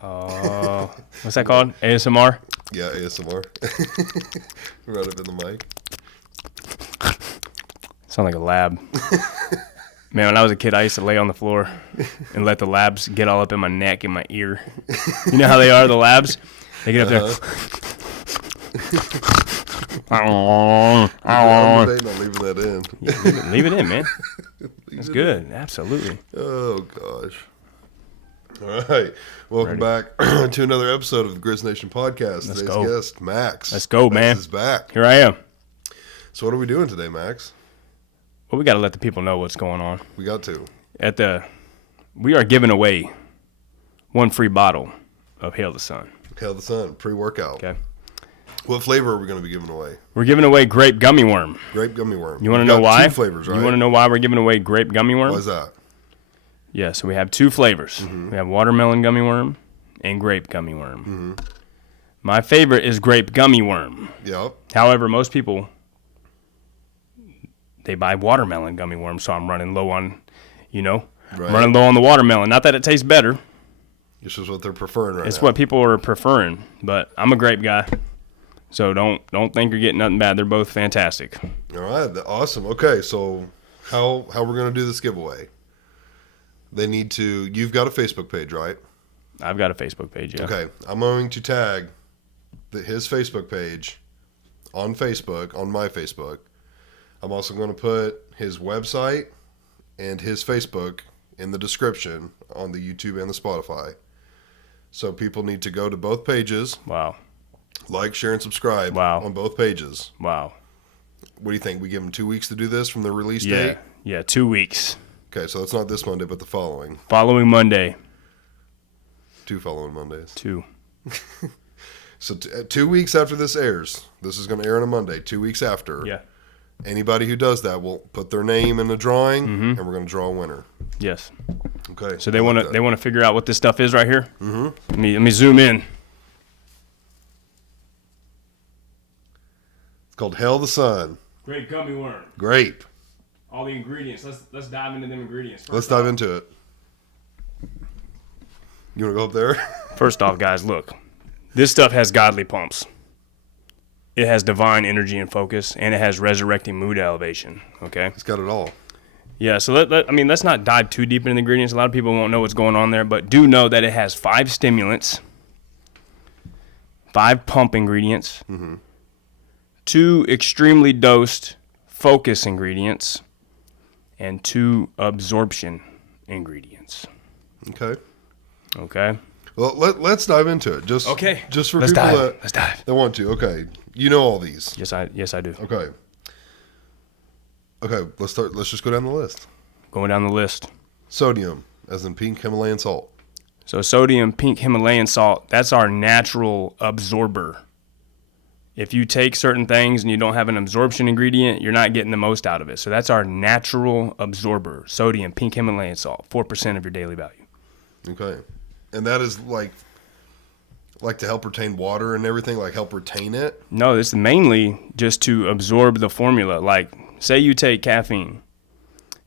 What's that called? ASMR? Yeah, ASMR. Right up in the mic. Sound like a lab. Man, when I was a kid, I used to lay on the floor and let the labs get all up in my neck and my ear. You know how they are, the labs? They get up there. I'm debating on leaving that in. Yeah, leave it in, man. It's good. Absolutely. Oh, gosh. All right. Welcome back to another episode of the Grizz Nation podcast. Today's guest, Max. Let's go, man. Max is back. Here I am. So what are we doing today, Max? Well, we got to let the people know what's going on. We got to. We are giving away one free bottle of Hail the Sun. Hail the Sun, pre-workout. Okay. What flavor are we going to be giving away? We're giving away grape gummy worm. Grape gummy worm. You want to know why? Two flavors, right? You want to know why we're giving away grape gummy worm? Why is that? Yeah, so we have two flavors. Mm-hmm. We have watermelon gummy worm and grape gummy worm. Mm-hmm. My favorite is grape gummy worm. Yep. However, most people, they buy watermelon gummy worm, so I'm running low on, running low on the watermelon. Not that it tastes better. This is what they're preferring right now. It's what people are preferring, but I'm a grape guy, so don't think you're getting nothing bad. They're both fantastic. All right, awesome. Okay, so how we're going to do this giveaway? You've got a Facebook page, right? I've got a Facebook page, yeah. Okay, I'm going to tag his Facebook page on Facebook, on my Facebook. I'm also going to put his website and his Facebook in the description on the YouTube and the Spotify. So people need to go to both pages. Wow. Like, share, and subscribe on both pages. Wow. What do you think? We give them 2 weeks to do this from the release date? Yeah, 2 weeks. Okay, so it's not this Monday, but the following. Following Monday. 2 following Mondays. 2. So 2 weeks after this airs, this is going to air on a Monday, 2 weeks after. Yeah. Anybody who does that will put their name in the drawing, and we're going to draw a winner. Yes. Okay. So they want to figure out what this stuff is right here. Mm-hmm. Let me zoom in. It's called Hail the Sun. Grape gummy worm. Grape. All the ingredients. Let's dive into them ingredients. Let's dive into it. You want to go up there? First off, guys, look. This stuff has godly pumps. It has divine energy and focus, and it has resurrecting mood elevation. Okay? It's got it all. Yeah, so let's not dive too deep into the ingredients. A lot of people won't know what's going on there, but do know that it has 5 stimulants, 5 pump ingredients, 2 extremely dosed focus ingredients, and 2 absorption ingredients. Okay. Okay. Well, let's dive into it. Just for let's people dive. that want to. Okay. You know all these. Yes, I do. Okay. Okay, let's start. Let's just go down the list. Going down the list. Sodium, as in pink Himalayan salt. So sodium, pink Himalayan salt, that's our natural absorber. If you take certain things and you don't have an absorption ingredient, you're not getting the most out of it. So that's our natural absorber. Sodium, pink Himalayan salt, 4% of your daily value. Okay. And that is like to help retain water and everything, like help retain it? No, it's mainly just to absorb the formula. Like, say you take caffeine,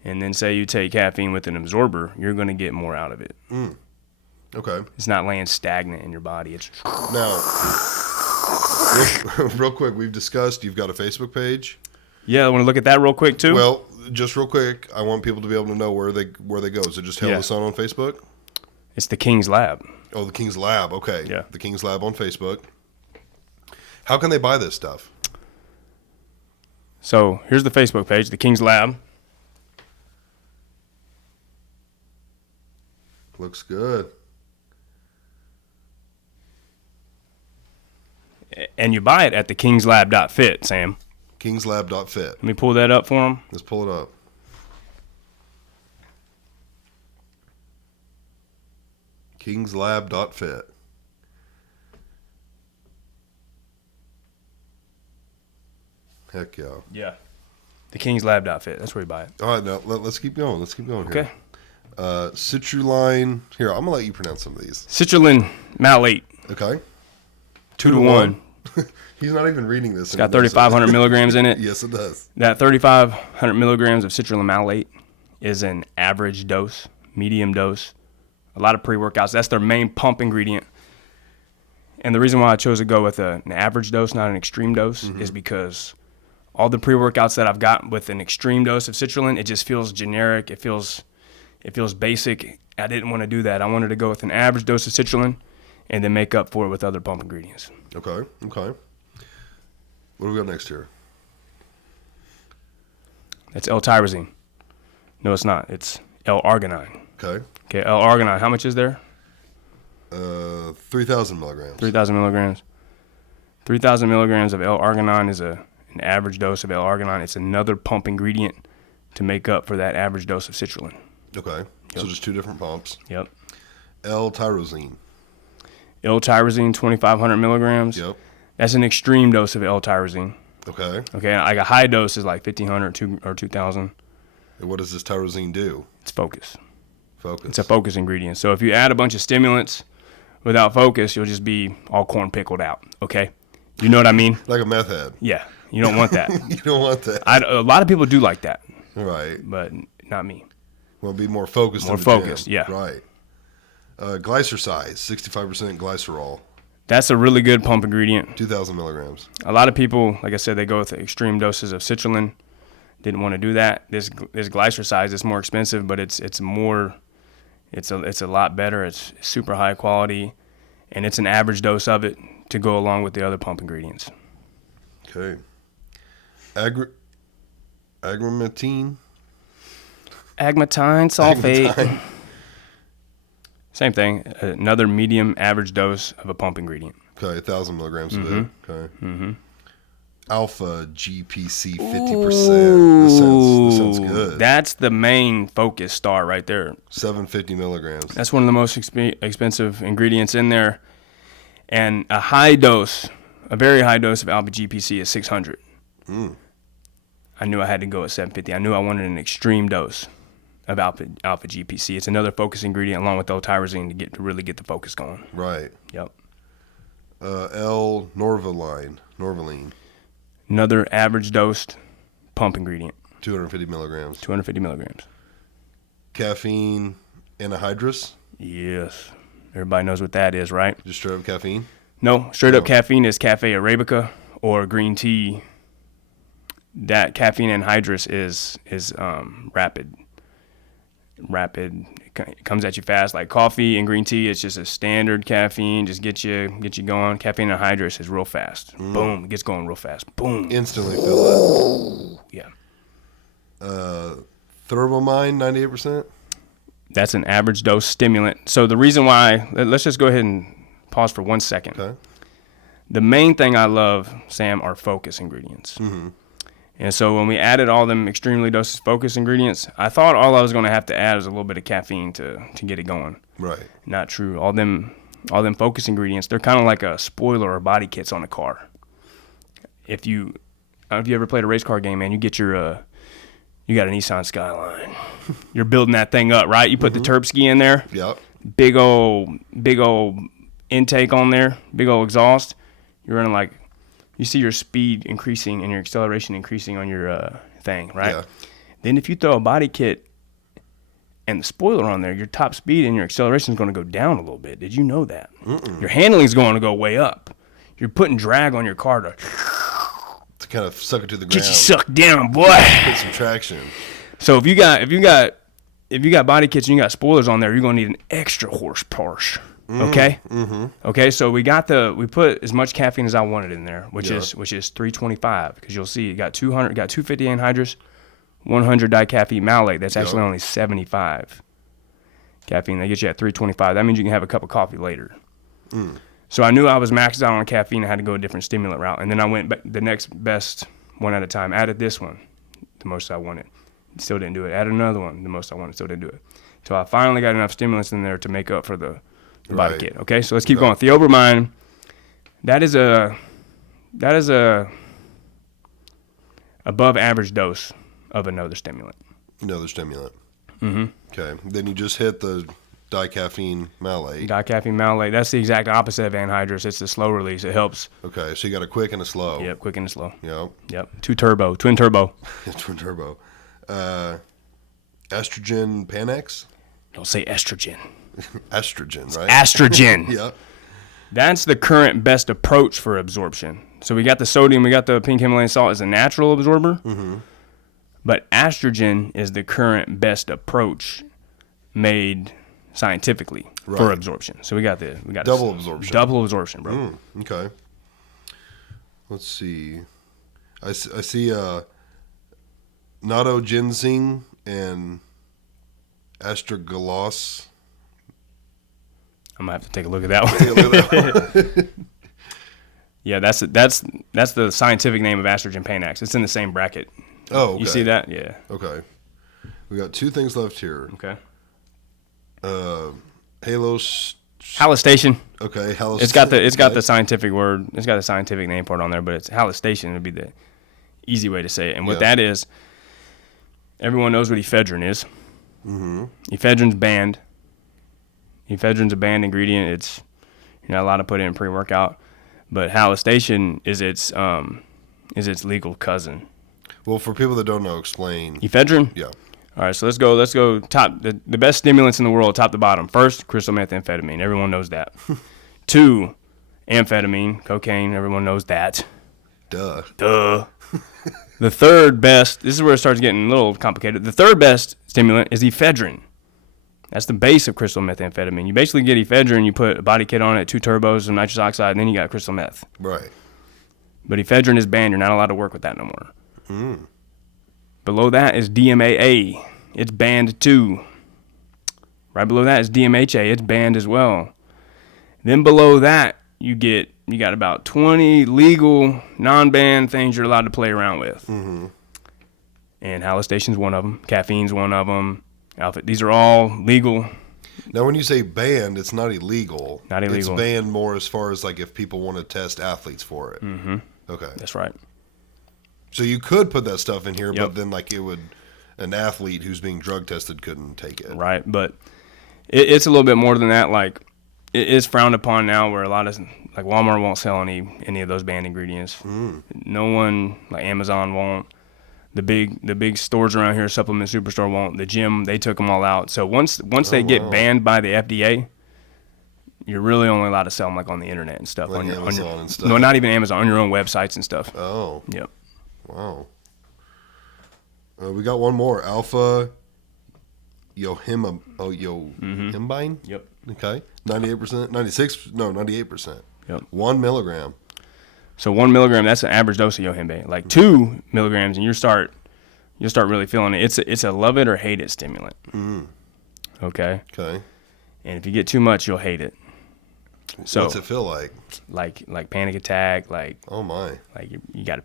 and then say you take caffeine with an absorber, you're going to get more out of it. Okay. It's not laying stagnant in your body. It's Now, real quick, we've discussed you've got a Facebook page. Yeah, I want to look at that real quick, too. Well, just real quick, I want people to be able to know where they go. So just Hail the Sun on Facebook? It's the King's Lab. Oh, the King's Lab. Okay. Yeah. The King's Lab on Facebook. How can they buy this stuff? So here's the Facebook page, the King's Lab. Looks good. And you buy it at the kingslab.fit, Sam. Kingslab.fit. Let me pull that up for them. Let's pull it up. Kingslab.fit. Heck yeah. Yeah. The kingslab.fit. That's where you buy it. All right, now let's keep going. Let's keep going here. Okay. Citrulline. Here, I'm going to let you pronounce some of these. Citrulline malate. Okay. 2 to 1. He's not even reading this. It's got 3,500 milligrams in it. Yes, it does. That 3,500 milligrams of citrulline malate is an average dose, medium dose A lot of pre-workouts. That's their main pump ingredient. And the reason why I chose to go with an average dose, not an extreme dose, is because all the pre-workouts that I've got with an extreme dose of citrulline, it just feels generic. It feels basic. I didn't want to do that. I wanted to go with an average dose of citrulline and then make up for it with other pump ingredients. Okay. What do we got next here? That's L-tyrosine. No, it's not. It's L-arginine. Okay. Okay, L-arginine. How much is there? 3,000 milligrams. 3,000 milligrams. 3,000 milligrams of L-arginine is an average dose of L-arginine. It's another pump ingredient to make up for that average dose of citrulline. Okay. So just two different pumps. Yep. L-tyrosine. L-tyrosine, 2,500 milligrams. Yep. That's an extreme dose of L-tyrosine. Okay. Okay, like a high dose is like 1,500 or 2,000. And what does this tyrosine do? It's focus. Focus. It's a focus ingredient. So if you add a bunch of stimulants without focus, you'll just be all corn pickled out. Okay, you know what I mean? Like a meth head. Yeah, you don't want that. You don't want that. A lot of people do like that, Right. but not me. Well, be more focused. More in the focused, gym. yeah. Right. Glycersize, 65% glycerol, That's a really good pump ingredient. 2,000 milligrams. A lot of people, like I said, they go with extreme doses of citrulline. Didn't want to do that. This Glycersize is more expensive, but it's a lot better. It's super high quality, and it's an average dose of it to go along with the other pump ingredients. Okay. Agmatine. Agmatine sulfate. Agmatine. Same thing. Another medium average dose of a pump ingredient. Okay, 1,000 milligrams of it. Okay. Mm-hmm. Alpha GPC 50%. This sounds good. That's the main focus star right there. 750 milligrams. That's one of the most expensive ingredients in there. And a high dose, a very high dose of alpha GPC is 600. I knew I had to go at 750. I knew I wanted an extreme dose of alpha GPC. It's another focus ingredient along with L-tyrosine to really get the focus going. Right. Yep. L-norvaline. Another average dosed pump ingredient. 250 milligrams. 250 milligrams. Caffeine anhydrous. Yes. Everybody knows what that is, right? Just straight up caffeine. No, straight up caffeine is Cafe Arabica or green tea. That caffeine anhydrous is rapid. It comes at you fast. Like coffee and green tea, it's just a standard caffeine. Just get you going. Caffeine anhydrous is real fast. Boom, it gets going real fast. Boom. Instantly feel it. Yeah. Thermomine 98%. That's an average dose stimulant. So the reason why, let's just go ahead and pause for 1 second. Okay. The main thing I love, Sam, are focus ingredients. Mm-hmm. And so when we added all them extremely dosed focus ingredients, I thought all I was going to have to add was a little bit of caffeine to get it going. Right. Not true. All them focus ingredients, they're kind of like a spoiler or body kits on a car. If you ever played a race car game, man, you get you got a Nissan Skyline. You're building that thing up, right? You put the Terpsky in there. Yep. Big old intake on there, big old exhaust. You're running like, you see your speed increasing and your acceleration increasing on your thing, right? Yeah. Then if you throw a body kit and the spoiler on there, your top speed and your acceleration is going to go down a little bit. Did you know that? Your handling is going to go way up. You're putting drag on your car to kind of suck it to the ground. get you sucked down, boy. Put some traction. So if you got body kits and you got spoilers on there, you're going to need an extra horsepower. Okay. Mm-hmm. Okay. So we put as much caffeine as I wanted in there, which is 325, because you'll see it got 250 anhydrous, 100 dicaffeine malate. That's actually only 75 caffeine. That gets you at 325. That means you can have a cup of coffee later. So I knew I was maxed out on caffeine. I had to go a different stimulant route, and then I went back the next best one at a time. Added this one, the most I wanted. Still didn't do it. Added another one, the most I wanted. Still didn't do it. So I finally got enough stimulants in there to make up for the body kit. Okay, so let's keep going. Theobromine, that is a above average dose of another stimulant. Another stimulant. Mm-hmm. Okay. Then you just hit the dicaffeine malate. Dicaffeine malate, that's the exact opposite of anhydrous. It's the slow release. It helps. Okay, so you got a quick and a slow. Yep, quick and a slow. Yep. Twin turbo. Twin turbo. Estrogen Panax? Don't say estrogen. Estrogen, right? Estrogen. Yeah. That's the current best approach for absorption. So we got the sodium, we got the pink Himalayan salt as a natural absorber. Mm-hmm. But estrogen is the current best approach made scientifically for absorption. So we got double absorption. Double absorption, bro. Okay. Let's see. I see natto ginseng and astragalus. I'm gonna have to take a look at that one. Yeah, that's the scientific name of estrogen Panax. It's in the same bracket. Oh, okay. You see that? Yeah. Okay. We got 2 things left here. Okay. Halostation. Okay, halostation. It's got the scientific word. It's got a scientific name for it on there, but it's halostation would be the easy way to say it. And what that is, everyone knows what ephedrine is. Mm-hmm. Ephedrine's banned. Ephedrine's a banned ingredient. You're not allowed to put it in pre-workout. But halostation is its legal cousin. Well, for people that don't know, explain. Ephedrine? Yeah. All right, so let's go top. The best stimulants in the world, top to bottom. First, crystal methamphetamine. Everyone knows that. 2, amphetamine, cocaine. Everyone knows that. Duh. The third best, this is where it starts getting a little complicated. The third best stimulant is ephedrine. That's the base of crystal methamphetamine. You basically get ephedrine, you put a body kit on it, 2 turbos, some nitrous oxide, and then you got crystal meth. Right. But ephedrine is banned. You're not allowed to work with that no more. Below that is DMAA. It's banned too. Right below that is DMHA. It's banned as well. Then below that, you got about 20 legal, non-banned things you're allowed to play around with. Mm-hmm. And halostation's one of them. Caffeine's one of them. These are all legal. Now, when you say banned, it's not illegal. Not illegal. It's banned more as far as like if people want to test athletes for it. Mm-hmm. Okay. That's right. So you could put that stuff in here, but then like an athlete who's being drug tested couldn't take it. Right, but it's a little bit more than that. Like it is frowned upon now, where a lot of like Walmart won't sell any of those banned ingredients. No one, like Amazon won't. The big stores around here, Supplement Superstore won't. The gym, they took them all out. So once they get banned by the FDA, you're really only allowed to sell them like on the internet and stuff. Like Amazon and stuff. No, not even Amazon, on your own websites and stuff. Oh. Yep. Wow. We got one more. Alpha yohimbine? Yep. Okay. 98%? 98%. Yep. 1 milligram. So 1 milligram, that's an average dose of Yohimbe. Like 2 milligrams, and you'll start really feeling it. It's a love it or hate it stimulant. Okay. Okay. And if you get too much, you'll hate it. So what's it feel like? Like panic attack, like oh my, like you gotta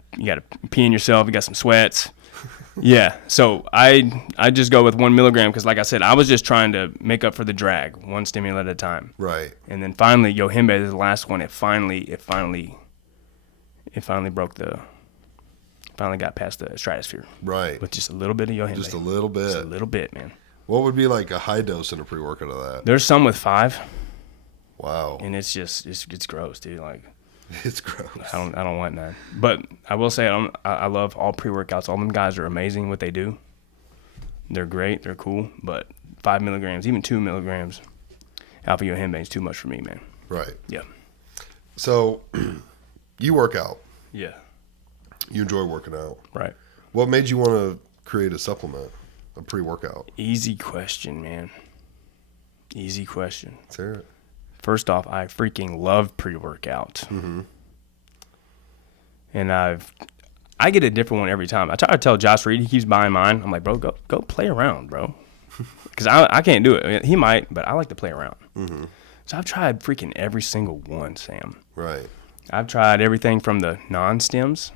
pee in yourself. You got some sweats. Yeah. So I just go with 1 milligram because, like I said, I was just trying to make up for the drag, one stimulant at a time. Right. And then finally, Yohimbe is the last one. It finally got past the stratosphere. Right. With just a little bit of Yohimbe. Just a little bit. Just a little bit, man. What would be like a high dose in a pre-workout of that? There's some with 5. Wow. And it's gross, dude. Like, it's gross. I don't want that. But I will say I love all pre-workouts. All them guys are amazing what they do. They're great. They're cool. But 5 milligrams, even 2 milligrams, alpha Yohimbe is too much for me, man. Right. Yeah. So, you work out. Yeah. You enjoy working out. Right. What made you want to create a supplement, a pre-workout? Easy question, man. Easy question. Let's hear it. First off, I freaking love pre-workout. Mm-hmm. And I get a different one every time. I try to tell Josh Reed, he keeps buying mine. I'm like, bro, go play around, bro. Because I can't do it. He might, but I like to play around. Mm-hmm. So I've tried freaking every single one, Sam. Right. I've tried everything from the non-stems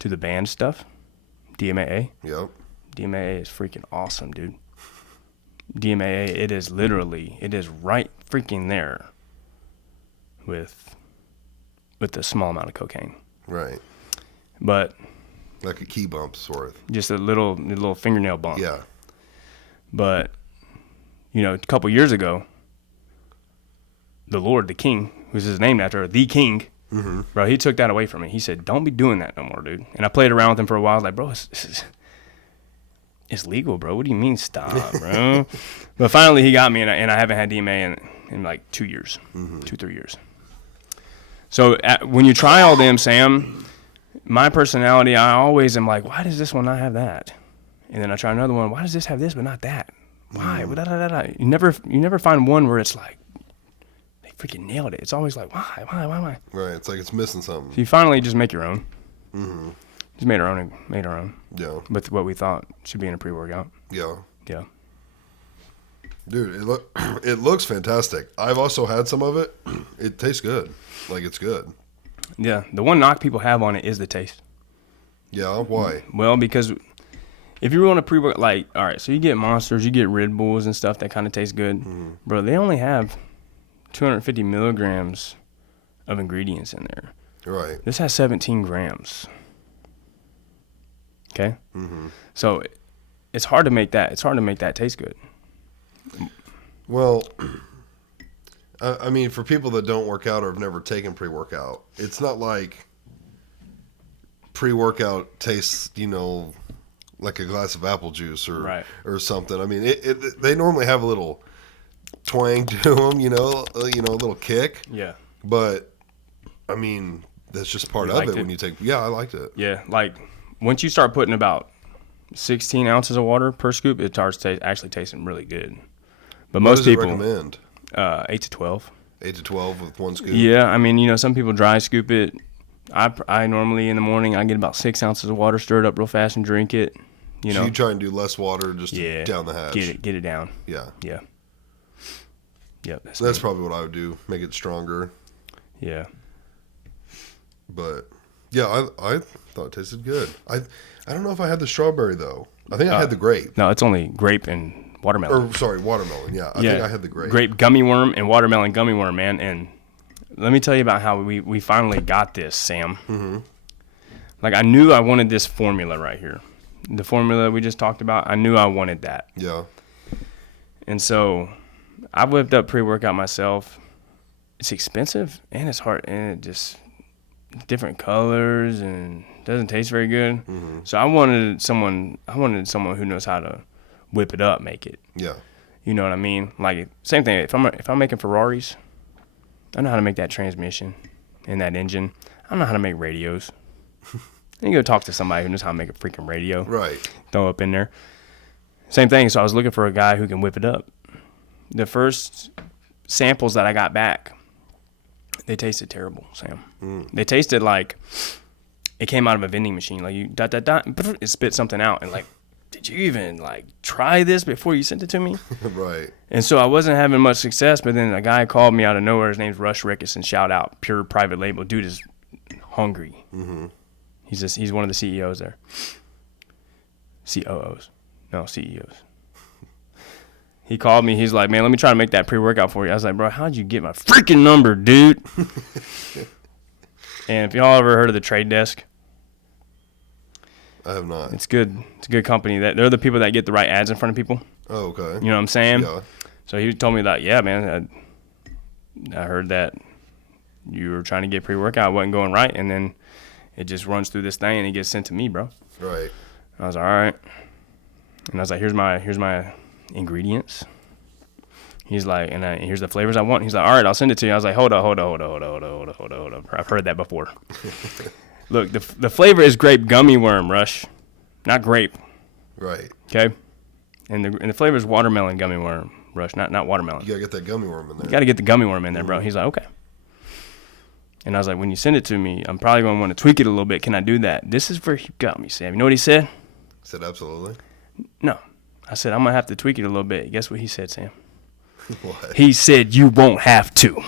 to the banned stuff. DMAA. Yep. DMAA is freaking awesome, dude. DMAA, it is right freaking there with a small amount of cocaine. Right. But like a key bump, sort of. Just a little fingernail bump. Yeah. But, a couple years ago, the Lord, the King, who's his name after, the King, bro, he took that away from me. He said, don't be doing that no more, dude. And I played around with him for a while. I was like, bro, it's legal, bro. What do you mean stop, bro? But finally he got me, and I haven't had DMA in like 2 years, 2-3 years. So when you try all them, Sam, my personality, I always am like, why does this one not have that? And then I try another one. Why does this have this but not that? Why? You never find one where it's like they freaking nailed it. It's always like, why? Right. It's like it's missing something. So you finally just make your own. Just made our own. Yeah. With what we thought should be in a pre-workout. Yeah. Yeah. Dude, it looks fantastic. I've also had some of it. It tastes good. Like, it's good. Yeah. The one knock people have on it is the taste. Yeah. Why? Well, because if you want a pre-workout, like, all right, so you get Monsters, you get Red Bulls and stuff that kind of taste good. Bro, they only have 250 milligrams of ingredients in there. Right. This has 17 grams. Okay? So it's hard to make that. It's hard to make that taste good. Well, I mean, for people that don't work out or have never taken pre-workout, it's not like pre-workout tastes, like a glass of apple juice or something. I mean, they normally have a little twang to them, a little kick. Yeah. But I mean, that's just part of it when you take. Yeah, I liked it. Yeah, like once you start putting about 16 ounces of water per scoop, it starts actually tasting really good. But most people recommend 8 to 12. 8 to 12 with one scoop. Yeah, I mean, some people dry scoop it. I normally in the morning I get about 6 ounces of water, stir it up real fast, and drink it. So you try and do less water just to down the hatch. Get it down. Yeah. Yeah. Yep. That's probably what I would do. Make it stronger. Yeah. But yeah, I thought it tasted good. I don't know if I had the strawberry though. I think I had the grape. No, it's only grape and watermelon. Or sorry, watermelon. Yeah, I think I had the grape. Grape gummy worm and watermelon gummy worm, man. And let me tell you about how we finally got this, Sam. Like I knew I wanted this formula right here. The formula we just talked about, I knew I wanted that. Yeah. And so I whipped up pre-workout myself. It's expensive and it's hard, and it just different colors and doesn't taste very good. So I wanted someone who knows how to whip it up, make it. Yeah. You know what I mean? Like same thing. If I'm making Ferraris, I know how to make that transmission and that engine. I don't know how to make radios. Then you go talk to somebody who knows how to make a freaking radio. Right. Throw up in there. Same thing. So I was looking for a guy who can whip it up. The first samples that I got back, they tasted terrible, Sam. They tasted like it came out of a vending machine. Like you it spit something out, and like, did you even like try this before you sent it to me? Right. And so I wasn't having much success. But then a guy called me out of nowhere. His name's Rush Rickerson. Shout out, pure private label. Dude is hungry. He's one of the CEOs there. COOs. No, CEOs. He called me. He's like, man, let me try to make that pre-workout for you. I was like, bro, how'd you get my freaking number, dude? And if y'all ever heard of the Trade Desk, I have not. it's good. It's a good company. They're the people that get the right ads in front of people. Oh, okay. You know what I'm saying? Yeah. So he told me that, yeah, man, I heard that you were trying to get pre-workout. It wasn't going right. And then it just runs through this thing and it gets sent to me, bro. Right. I was like, all right. And I was like, here's my ingredients. He's like, and here's the flavors I want. He's like, all right, I'll send it to you. I was like, hold up. I've heard that before. Look, the flavor is grape gummy worm, Rush, not grape. Right. Okay. And the flavor is watermelon gummy worm, Rush, not watermelon. You gotta get that gummy worm in there. You gotta get the gummy worm in there, bro. He's like, okay. And I was like, when you send it to me, I'm probably gonna want to tweak it a little bit. Can I do that? This is where he got me, Sam. You know what he said? I said absolutely. No. I said, I'm going to have to tweak it a little bit. Guess what he said, Sam? What? He said, you won't have to.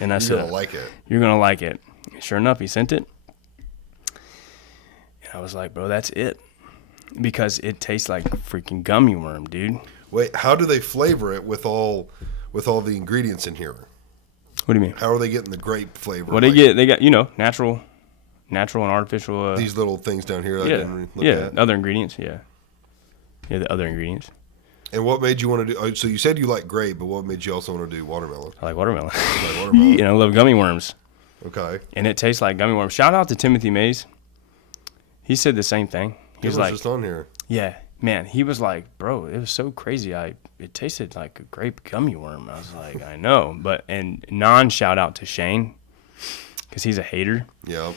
And I said, You're gonna like it. You're going to like it. And sure enough, he sent it. And I was like, bro, that's it. Because it tastes like freaking gummy worm, dude. Wait, how do they flavor it with all the ingredients in here? What do you mean? How are they getting the grape flavor? Well, they got, natural and artificial. These little things down here. That I didn't look at. Other ingredients, yeah. Yeah, the other ingredients. And what made you want to do? So you said you like grape, but what made you also want to do watermelon? I like watermelon. You like watermelon. And I love gummy worms. Okay. And it tastes like gummy worms. Shout out to Timothy Mays. He said the same thing. He was was like, just on here. yeah, man. He was like, bro, it was so crazy. It tasted like a grape gummy worm. I was like, I know, and shout out to Shane, because he's a hater. Yep.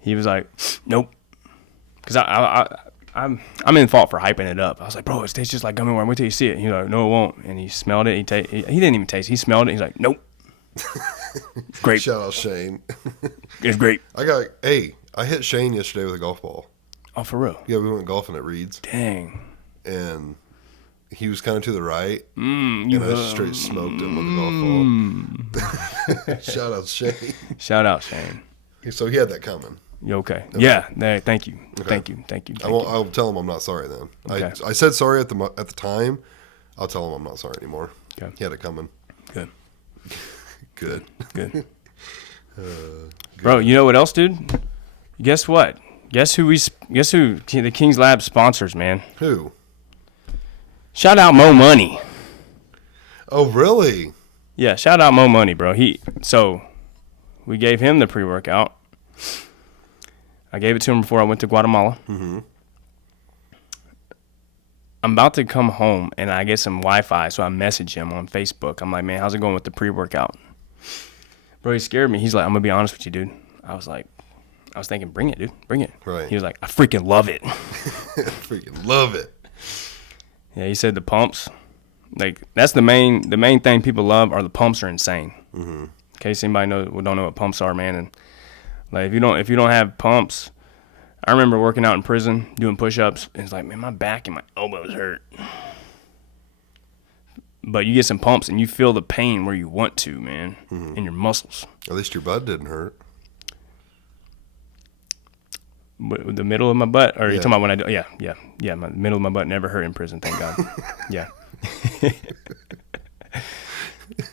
He was like, nope, because I'm in fault for hyping it up. I was like, bro, it tastes just like gummy worm. Wait till you see it. He's like, no, it won't. And he smelled it. He didn't even taste it. He smelled it. He's like, nope. It's great. Shout out Shane. It's great. I hit Shane yesterday with a golf ball. Oh, for real? Yeah, we went golfing at Reed's. Dang. And he was kind of to the right. You And I just straight smoked him with the golf ball. Shout out Shane. Shout out Shane. So he had that coming. You okay? Yeah. Thank you. Okay. Thank you. I'll tell him I'm not sorry then. Okay. I said sorry at the time. I'll tell him I'm not sorry anymore. Okay. He had it coming. Good. Good. Bro, you know what else, dude? Guess what? Guess who the King's Lab sponsors, man? Who? Shout out Mo Money. Oh, really? Yeah, shout out Mo Money, bro. So we gave him the pre-workout. I gave it to him before I went to Guatemala. Mm-hmm. I'm about to come home and I get some Wi-Fi, so I message him on Facebook. I'm like, man, how's it going with the pre-workout? Bro, he scared me. He's like, I'm gonna be honest with you, dude. I was thinking, bring it, dude, bring it. Right. He was like, I freaking love it. Freaking love it. Yeah, he said the pumps, like that's the main thing people love are the pumps are insane. Mm-hmm. In case anybody don't know what pumps are, man, and like if you don't have pumps, I remember working out in prison doing push-ups, and it's like, man, my back and my elbows hurt. But you get some pumps and you feel the pain where you want to, man, in your muscles. At least your butt didn't hurt. The middle of my butt, or are you talking about when I do? Yeah. My middle of my butt never hurt in prison, thank God. Yeah.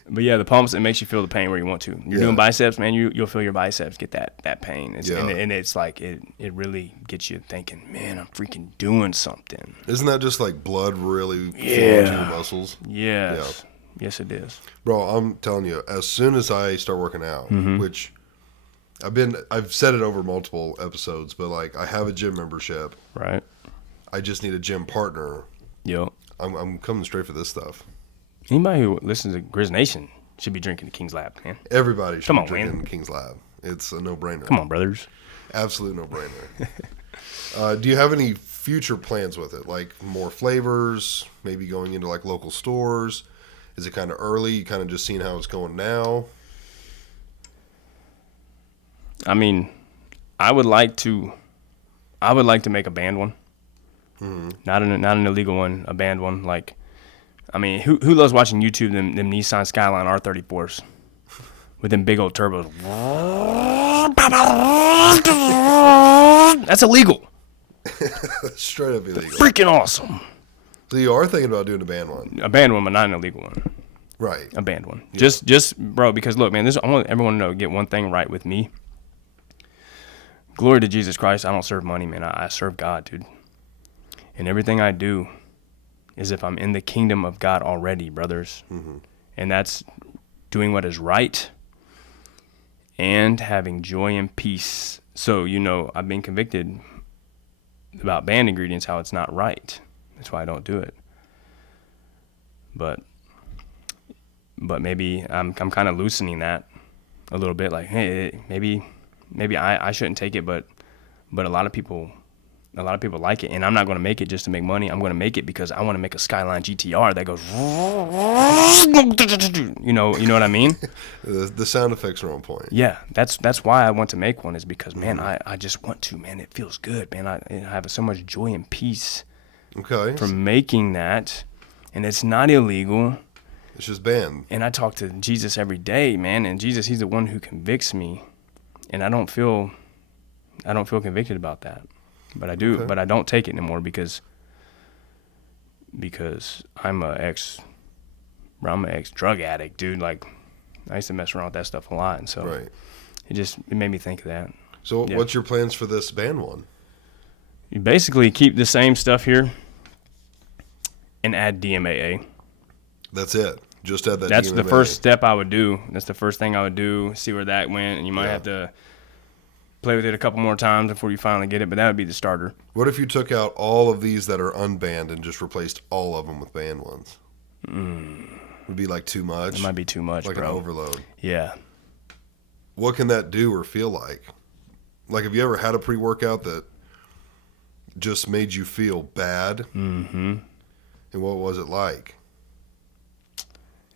But yeah, the pumps, it makes you feel the pain where you want to. You're doing biceps, man. You'll feel your biceps get that pain, and it's like it really gets you thinking, man, I'm freaking doing something. Isn't that just like blood really flowing to your muscles? Yes. Yeah. Yes, it is. Bro, I'm telling you, as soon as I start working out, Mm-hmm. which I've said it over multiple episodes, but like I have a gym membership. Right. I just need a gym partner. Yep. I'm coming straight for this stuff. Anybody who listens to Grizz Nation should be drinking the King's Lab, man. Everybody should Come be on, drinking man. King's Lab. It's a no-brainer. Come on, brothers. Absolute no-brainer. Do you have any future plans with it? Like more flavors, maybe going into like local stores? Is it kind of early? You kind of just seeing how it's going now? I mean, I would like to make a banned one. Mm-hmm. Not an illegal one, a banned one. Like, I mean, who loves watching YouTube them Nissan Skyline R34s with them big old turbos? That's illegal. Straight up illegal. Freaking awesome. So you are thinking about doing a banned one? A banned one, but not an illegal one. Right. A banned one. Yeah. Just bro, because look, man, I want everyone to know, get one thing right with me. Glory to Jesus Christ. I don't serve money, man. I serve God, dude. And everything I do is if I'm in the kingdom of God already, brothers. Mm-hmm. And that's doing what is right and having joy and peace. So, I've been convicted about banned ingredients, how it's not right. That's why I don't do it. But maybe I'm kind of loosening that a little bit. Like, hey, maybe I shouldn't take it, but a lot of people like it, and I'm not going to make it just to make money. I'm going to make it because I want to make a Skyline GTR that goes, you know what I mean? The sound effects are on point. Yeah, that's why I want to make one, is because, man, I just want to, man. It feels good, man. I have so much joy and peace from making that, and it's not illegal. It's just banned. And I talk to Jesus every day, man, and Jesus, he's the one who convicts me, and I don't feel convicted about that. But I do, but I don't take it anymore because I'm an ex drug addict, dude. Like, I used to mess around with that stuff a lot, and so it made me think of that. So what's your plans for this band one? You basically keep the same stuff here and add DMAA. That's it. Just add that. That's DMAA. the first step I would do. That's the first thing I would do. See where that went, and you might have to play with it a couple more times before you finally get it, but that would be the starter. What if you took out all of these that are unbanned and just replaced all of them with banned ones? Would be like too much. It might be too much, like bro. an overload. Yeah. What can that do or feel like? Like, have you ever had a pre-workout that just made you feel bad? Mm-hmm. And what was it like?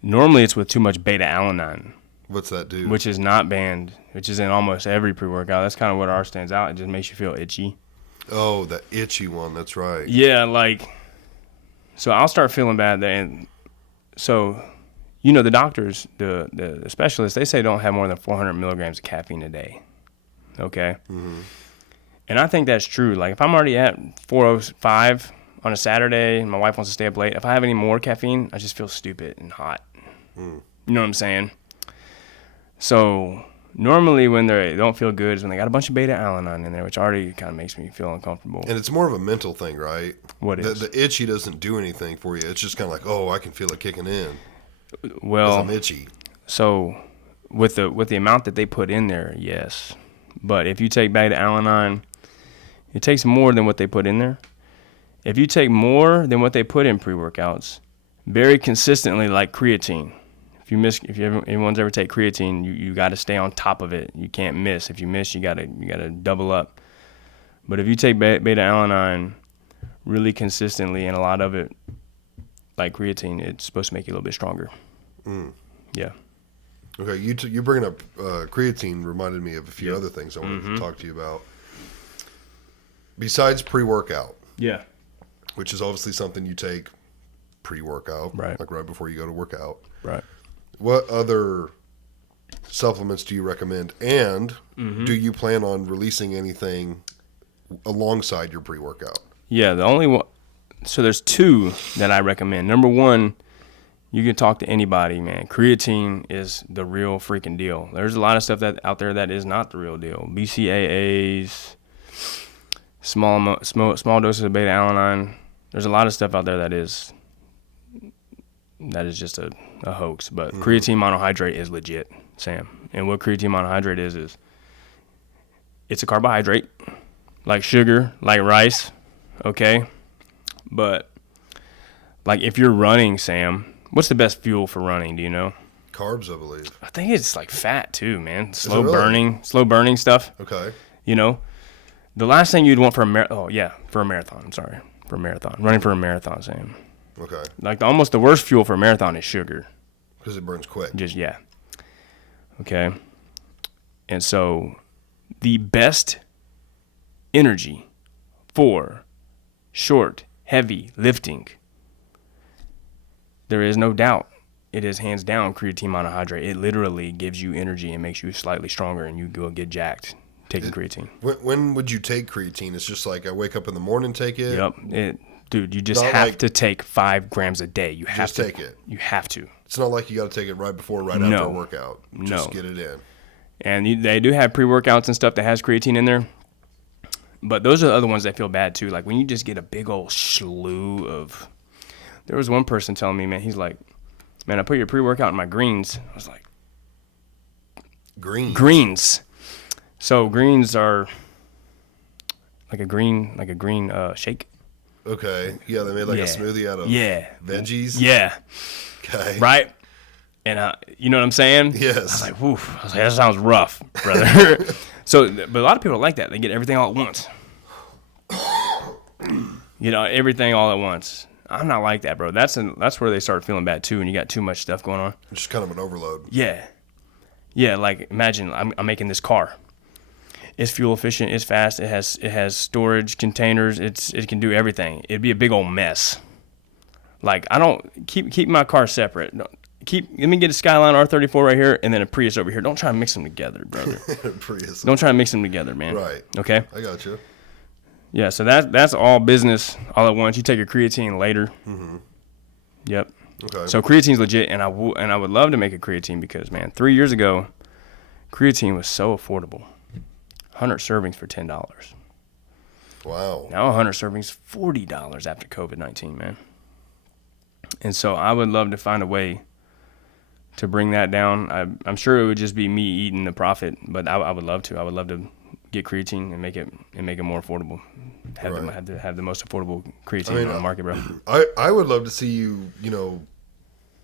Normally it's with too much beta-alanine, What's that do? which is not banned, which is in almost every pre-workout. That's kind of what ours stands out. It just makes you feel itchy. Oh, the itchy one. That's right. Yeah, like, so I'll start feeling bad there. And so, you know, the doctors, the specialists, they say don't have more than 400 milligrams of caffeine a day. Okay? Mm-hmm. And I think that's true. Like, if I'm already at 405 on a Saturday and my wife wants to stay up late, if I have any more caffeine, I just feel stupid and hot. You know what I'm saying? So normally when they don't feel good is when they got a bunch of beta-alanine in there, which already kind of makes me feel uncomfortable. And it's more of a mental thing, right? What is? The itchy doesn't do anything for you. It's just kind of like, oh, I can feel it kicking in. Well, I'm itchy. so with the amount that they put in there, yes. But if you take beta-alanine, it takes more than what they put in there. If you take more than what they put in pre-workouts, very consistently, like creatine. If anyone's ever take creatine, you got to stay on top of it. You can't miss. If you miss, you gotta double up. But if you take beta-alanine really consistently, and a lot of it, like creatine, it's supposed to make you a little bit stronger. Yeah. Okay, you bringing up creatine reminded me of a few other things I wanted to talk to you about. Besides pre-workout, Yeah. which is obviously something you take pre-workout, Right. like right before you go to work out. Right. What other supplements do you recommend? And do you plan on releasing anything alongside your pre-workout? Yeah, the only one. So there's two that I recommend. Number one, you can talk to anybody, man. Creatine is the real freaking deal. There's a lot of stuff that out there that is not the real deal. BCAAs, small doses of beta-alanine. There's a lot of stuff out there that is just a hoax. But creatine monohydrate is legit, Sam. And what creatine monohydrate is it's a carbohydrate, like sugar, like rice, okay? But, like, if you're running, Sam, what's the best fuel for running, do you know? Carbs, I believe. I think it's, like, fat, too, man. Slow really? burning stuff, Okay. you know? The last thing you'd want for a marathon. I'm sorry. For a marathon. Running for a marathon, Sam. Okay. Like, almost the worst fuel for a marathon is sugar. Because it burns quick. Just, yeah. Okay? And so, the best energy for short, heavy lifting, there is no doubt, it is hands down creatine monohydrate. It literally gives you energy and makes you slightly stronger, and you go get jacked taking creatine. When would you take creatine? It's just like I wake up in the morning, take it. Yep. Dude, you just Not have like- to take 5 grams a day. You have Just to take it. You have to. It's not like you got to take it right before, right after No. a workout. Just get it in. And they do have pre-workouts and stuff that has creatine in there. But those are the other ones that feel bad too. Like when you just get a big old slew of. There was one person telling me, man, he's like, man, I put your pre-workout in my greens. I was like, greens. So greens are like a green shake. Okay. Yeah, they made like a smoothie out of veggies. Yeah. Okay. Right? And you know what I'm saying? Yes. I was like, whew. I was like, that sounds rough, brother. But a lot of people like that. They get everything all at once. Everything all at once. I'm not like that, bro. That's where they start feeling bad too, and you got too much stuff going on. It's just kind of an overload. Yeah. Like imagine I'm making this car. It's fuel efficient. It's fast. It has storage containers. It can do everything. It'd be a big old mess. Like I don't keep my car separate. Let me get a Skyline R34 right here, and then a Prius over here. Don't try to mix them together, brother. Prius. Don't try to mix them together, man. Right. Okay. I got you. Yeah. So that's all business all at once. You take your creatine later. Mm-hmm. Yep. Okay. So creatine's legit, and I would love to make a creatine because, man, 3 years ago, creatine was so affordable. 100 servings for $10. Wow. Now 100 servings $40 after COVID-19, man. And so I would love to find a way to bring that down. I'm sure it would just be me eating the profit, but I would love to. I would love to get creatine and make it more affordable. Right. Have the most affordable creatine on the market, bro. I would love to see you,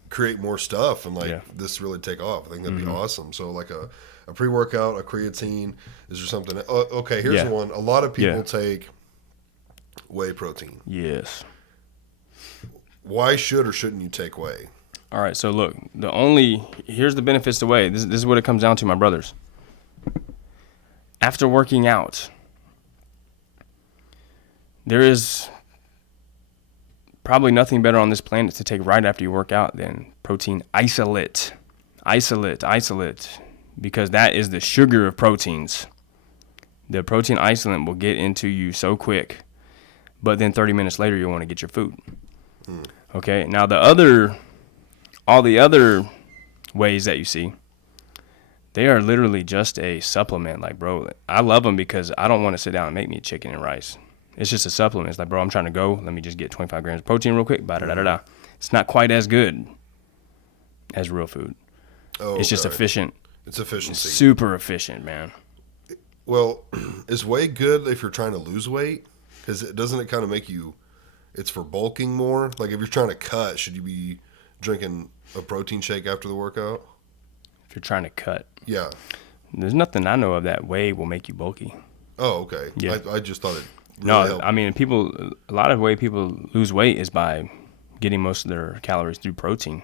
create more stuff and Yeah. this really take off. I think that'd be awesome. So like a pre-workout, a creatine. Is there something? Okay, here's Yeah. one. A lot of people Yeah. take whey protein. Yes. Why should or shouldn't you take whey? All right, so look, here's the benefits to whey. This is what it comes down to, my brothers. After working out, there is probably nothing better on this planet to take right after you work out than protein isolate. Isolate, because that is the sugar of proteins. The protein isolate will get into you so quick, but then 30 minutes later, you'll want to get your food. Okay, now all the other ways that you see, they are literally just a supplement. Like, bro, I love them because I don't want to sit down and make me chicken and rice. It's just a supplement. It's like, bro, I'm trying to go. Let me just get 25 grams of protein real quick. Da-da-da-da-da. It's not quite as good as real food. Oh, It's just efficient. It's efficiency. Super efficient, man. Well, is whey good if you're trying to lose weight? Because doesn't it kind of make you? It's for bulking more. Like if you're trying to cut, should you be drinking a protein shake after the workout? If you're trying to cut. Yeah. There's nothing I know of that whey will make you bulky. Oh, okay. Yeah. I just thought it really No, helped. I mean, a lot of way people lose weight is by getting most of their calories through protein.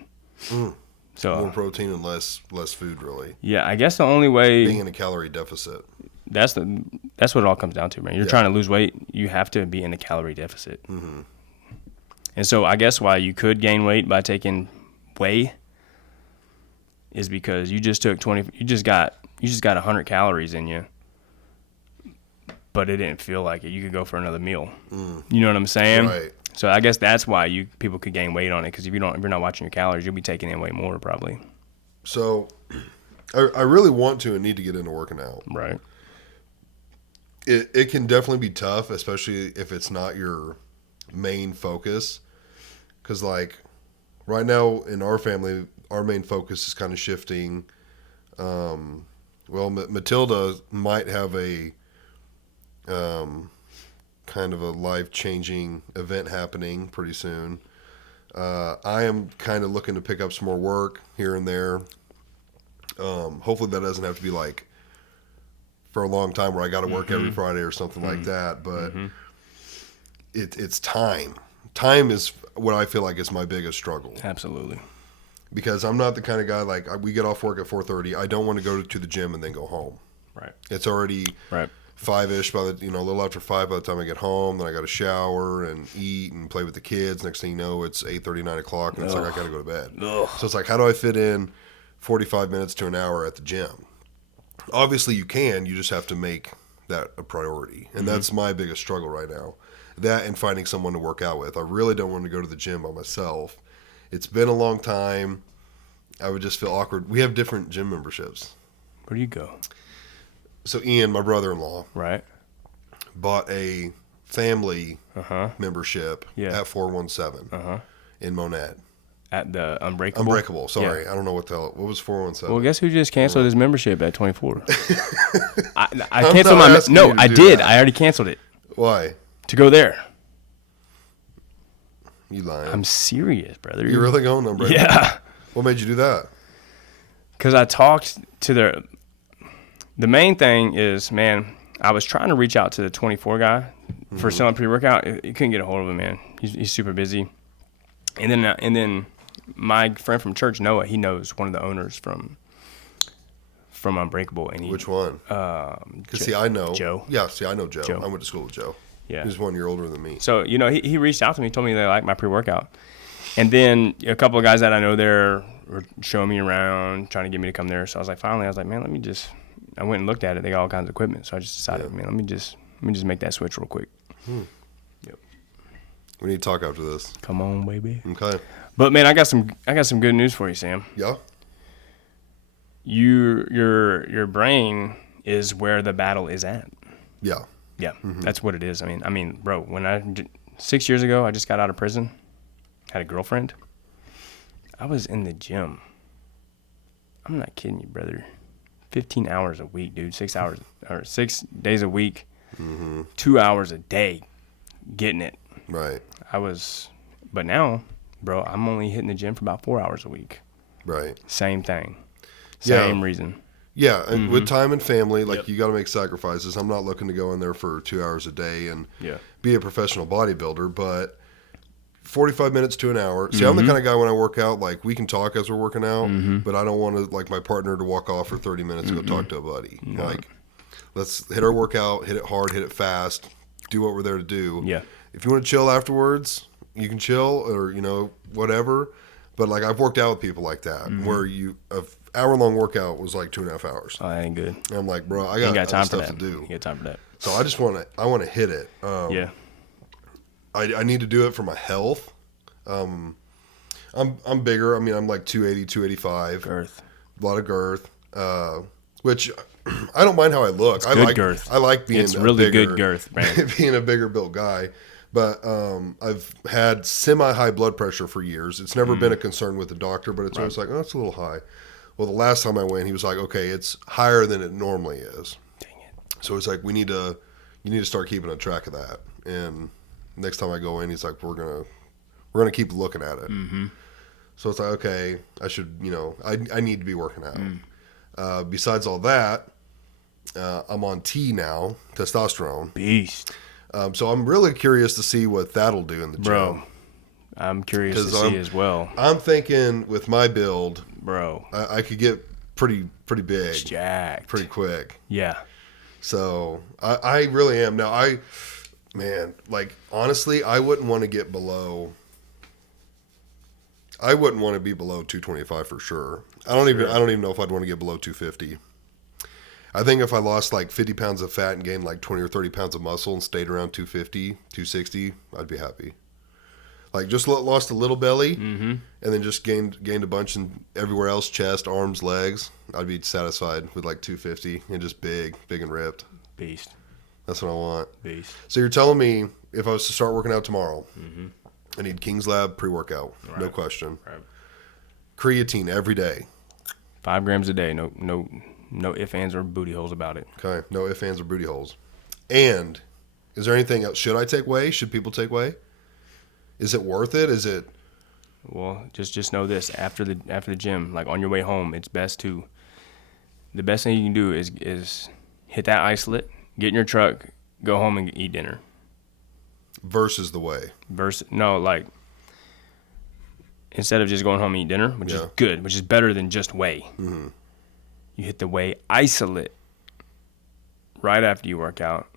So More protein and less food, really. yeah, I guess the only way Being in a calorie deficit. that's what it all comes down to, man. You're trying to lose weight, you have to be in a calorie deficit. Mm-hmm. And so I guess why you could gain weight by taking whey is because you just got 100 calories in you, but it didn't feel like it. You could go for another meal. You know what I'm saying? Right. So I guess that's why people could gain weight on it, because if you're not watching your calories, you'll be taking in way more probably. So I really want to and need to get into working out. Right. It can definitely be tough, especially if it's not your main focus. Because, like, right now in our family, our main focus is kind of shifting. Matilda might have a kind of a life-changing event happening pretty soon. I am kind of looking to pick up some more work here and there. Hopefully that doesn't have to be like for a long time where I got to work every Friday or something like that. But it's time. Time is what I feel like is my biggest struggle. Absolutely. Because I'm not the kind of guy like we get off work at 4:30. I don't want to go to the gym and then go home. Right. It's already Right. 5-ish by the a little after 5 by the time I get home. Then I got to shower and eat and play with the kids. Next thing you know, it's 8:30, 9 o'clock, and it's like I got to go to bed. Ugh. So it's like, how do I fit in 45 minutes to an hour at the gym? Obviously, you can. You just have to make that a priority, and that's my biggest struggle right now. That and finding someone to work out with. I really don't want to go to the gym by myself. It's been a long time. I would just feel awkward. We have different gym memberships. Where do you go? So Ian, my brother-in-law, Right. bought a family Uh-huh. membership Yeah. at 417 Uh-huh. in Monad. At the Unbreakable? Unbreakable. Sorry, I don't know what was 417. Well, guess who just canceled his membership at 24? I I'm canceled not my asking no, you to I do did. that. I already canceled it Why? to go there. You lying? I'm serious, brother. You really going Unbreakable? Yeah. What made you do that? Because I talked to the main thing is, man, I was trying to reach out to the 24 guy for selling pre-workout. You couldn't get a hold of him, man. He's super busy. And then my friend from church, Noah, he knows one of the owners from Unbreakable. And Which one? Because see, I know Joe. Yeah, see, I know Joe. Joe. I went to school with Joe. Yeah. He's 1 year older than me. So, he reached out to me, told me they like my pre-workout. And then a couple of guys that I know there were showing me around, trying to get me to come there. So I was like, man, I went and looked at it. They got all kinds of equipment. So I just decided, man, let me just make that switch real quick. Yep. We need to talk after this. Come on, baby. Okay. But man, I got some good news for you, Sam. Yeah. Your brain is where the battle is at. Yeah. Yeah, that's what it is. I mean, bro, when 6 years ago, I just got out of prison, had a girlfriend. I was in the gym. I'm not kidding you, brother. 15 hours a week, dude. 6 hours or 6 days a week, Mm-hmm. 2 hours a day, getting it. Right. But now, bro, I'm only hitting the gym for about 4 hours a week. Right. Same thing. Yeah. Same reason. Yeah, and with time and family, like Yep. you got to make sacrifices. I'm not looking to go in there for 2 hours a day and Yeah. be a professional bodybuilder, but 45 minutes to an hour. See, I'm the kind of guy when I work out, like we can talk as we're working out, but I don't want to like my partner to walk off for 30 minutes and go talk to a buddy. Like, let's hit our workout, hit it hard, hit it fast, do what we're there to do. Yeah. If you want to chill afterwards, you can chill or, whatever. But like I've worked out with people like that where a hour-long workout was like 2.5 hours. Oh, that ain't good. And I'm like, bro, I You got got time other for stuff that. to do. You got time for that. So I want to hit it. Yeah. I need to do it for my health. I'm bigger. I mean, I'm like 280, 285. Girth. A lot of girth. Which I don't mind how I look. It's I good like girth. I like being It's a really bigger, good girth, man. being a bigger built guy. But I've had semi-high blood pressure for years. It's never been a concern with the doctor, but it's always like, oh, it's a little high. Well, the last time I went, he was like, okay, it's higher than it normally is. Dang it. So it's like you need to start keeping a track of that. And next time I go in, he's like, we're gonna keep looking at it. Mm-hmm. So it's like, okay, I should, I need to be working out. Besides all that, I'm on T now, testosterone. Beast. So I'm really curious to see what that'll do in the gym. Bro, I'm curious to 'Cause see as well. I'm thinking with my build, Bro, I could get pretty big, it's jacked. pretty quick. Yeah. So I really am. Now like honestly, I wouldn't want to get below. I wouldn't want to be below 225 for sure. I don't even know if I'd want to get below 250. I think if I lost like 50 pounds of fat and gained like 20 or 30 pounds of muscle and stayed around 250, 260, I'd be happy. Like just lost a little belly and then just gained a bunch in everywhere else, chest, arms, legs. I'd be satisfied with like 250 and just big and ripped. Beast. That's what I want. Beast. So you're telling me if I was to start working out tomorrow, I need King's Lab pre-workout, no question. Right. Creatine every day. 5 grams a day. No ifs, ands, or booty holes about it. Okay, no ifs, ands, or booty holes. And is there anything else? Should I take whey? Should people take whey? Is it worth it? Is it? Well, just know this: after the gym, like on your way home, it's best to. The best thing you can do is hit that isolate, get in your truck, go home and eat dinner. Versus the whey. Instead of just going home and eat dinner, which is good, which is better than just whey. Mm-hmm. You hit the whey isolate right after you work out,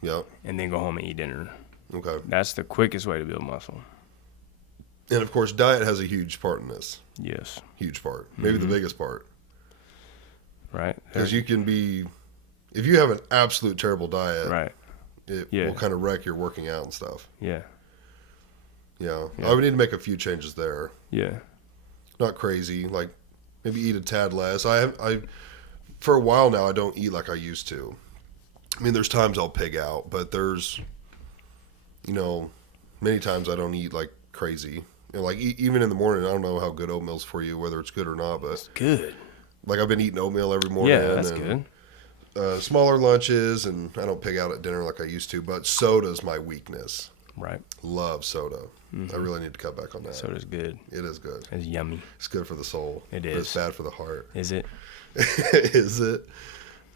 and then go home and eat dinner. Okay. That's the quickest way to build muscle. And of course, diet has a huge part in this. Yes. Huge part. Maybe the biggest part. Right. Because you can be, if you have an absolute terrible diet, Right. it will kind of wreck your working out and stuff. Yeah. Yeah. I would need to make a few changes there. Yeah. Not crazy. Like maybe eat a tad less. I for a while now, I don't eat like I used to. I mean, there's times I'll pig out, but there's, many times I don't eat like crazy. Like even in the morning, I don't know how good oatmeal's for you, whether it's good or not, but It's good. like I've been eating oatmeal every morning. Yeah, that's good. Smaller lunches, and I don't pig out at dinner like I used to, but soda's my weakness. Right. Love soda. I really need to cut back on that. Soda's good. It is good. It's yummy. It's good for the soul. It But is. it's bad for the heart. Is it? Is it?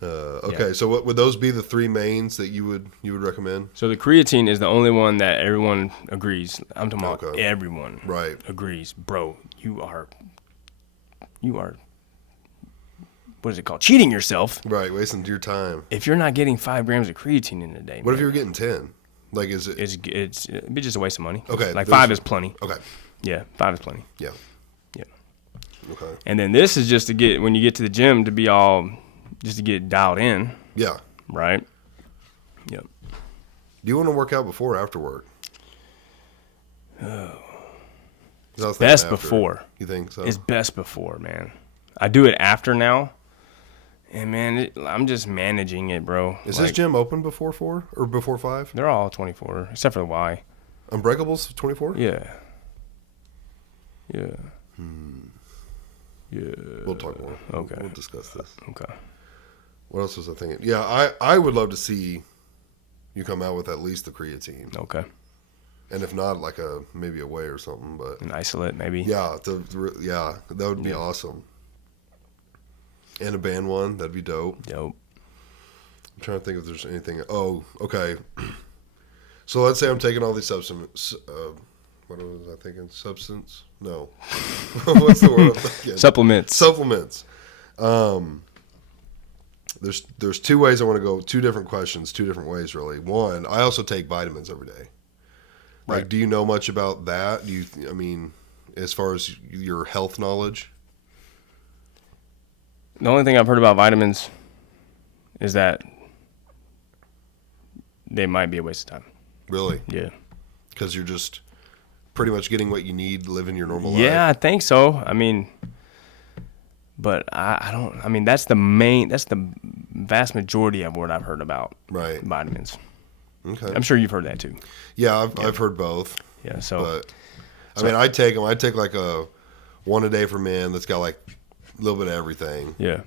Okay, Yeah. so what would those be the three mains that you would recommend? So the creatine is the only one that everyone agrees. I'm talking about Okay. everyone Right. agrees. Bro, you are what is it called? Cheating yourself. Right, wasting your time. If you're not getting 5 grams of creatine in a day, What if man, you were getting 10? Like, is it? it'd be just a waste of money. Okay, Like those 5 are- is plenty. Okay, Yeah, 5 is plenty. yeah. Yeah. Okay. And then this is just to get, when you get to the gym, to be all, just to get dialed in, Yeah. right? Yep. Do you want to work out before or after work? Best before. You think so? It's best before, man. I do it after now. And, man, I'm just managing it, bro. Is this gym open before 4 or before 5? They're all 24, except for the Y. Unbreakables 24? Yeah. Yeah. Yeah. We'll talk more. Okay. We'll discuss this. Okay. What else was I thinking? Yeah, I would love to see you come out with at least the creatine, Okay. and if not, like maybe a whey or something. But An isolate, maybe. yeah, that would be awesome. And a band one, that'd be dope. Dope. I'm trying to think if there's anything. Oh, okay. So let's say I'm taking all these substances. What was I thinking? Substance? No. What's the word I'm thinking? Supplements. Supplements. There's two ways I want to go. Two different questions. Two different ways, really. One, I also take vitamins every day. Like, Right. do you know much about that? I mean, as far as your health knowledge? The only thing I've heard about vitamins is that they might be a waste of time. Really? Yeah. Because you're just pretty much getting what you need, living your normal life. Yeah, I think so. I mean, but I don't. I mean, that's the vast majority of what I've heard about Right. vitamins. Okay. I'm sure you've heard that too. Yeah, I've heard both. Yeah. So But I mean, I take them. I take like a one a day for men that's got like a little bit of everything. yeah.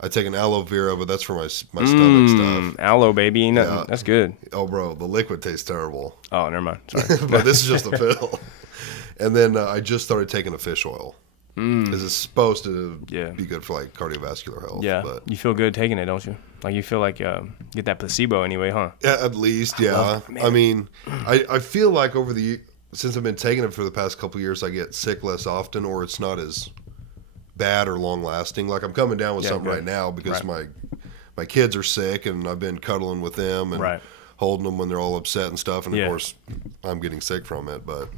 I take an aloe vera, but that's for my stomach stuff. Aloe, baby. Ain't nothing. Yeah. That's good. Oh, bro, the liquid tastes terrible. Oh, never mind. Sorry. But this is just a pill. And then I just started taking a fish oil because it's supposed to Yeah. be good for like cardiovascular health. Yeah. But You feel good taking it, don't you? Like you feel like get that placebo anyway, huh? yeah, at least, yeah. love it, man. I mean, I feel like since I've been taking it for the past couple of years, I get sick less often, or it's not as bad or long lasting. Like I'm coming down with Yeah, something good. right now because Right. my kids are sick, and I've been cuddling with them and Right. holding them when they're all upset and stuff. And Yeah. of course, I'm getting sick from it. But